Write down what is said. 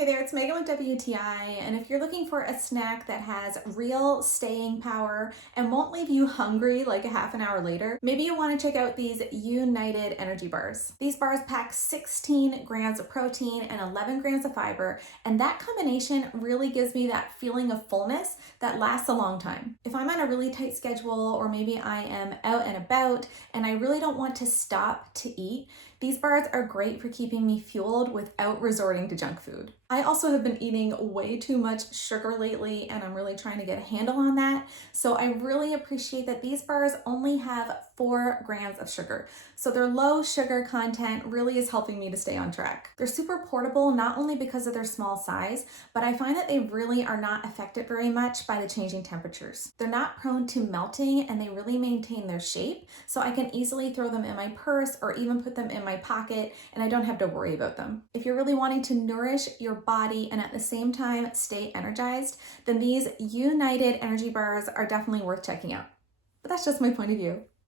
Hey there, it's Megan with WTI, and if you're looking for a snack that has real staying power and won't leave you hungry like a half an hour later, maybe you want to check out these Younited energy bars. These bars pack 16 grams of protein and 11 grams of fiber, and that combination really gives me that feeling of fullness that lasts a long time. If I'm on a really tight schedule, or maybe I am out and about and I really don't want to stop to eat, these bars are great for keeping me fueled without resorting to junk food. I also have been eating way too much sugar lately, and I'm really trying to get a handle on that. So I really appreciate that these bars only have 4 grams of sugar. So their low sugar content really is helping me to stay on track. They're super portable, not only because of their small size, but I find that they really are not affected very much by the changing temperatures. They're not prone to melting, and they really maintain their shape, so I can easily throw them in my purse or even put them in my pocket, and I don't have to worry about them. If you're really wanting to nourish your body and at the same time stay energized, then these Younited energy bars are definitely worth checking out. But that's just my point of view.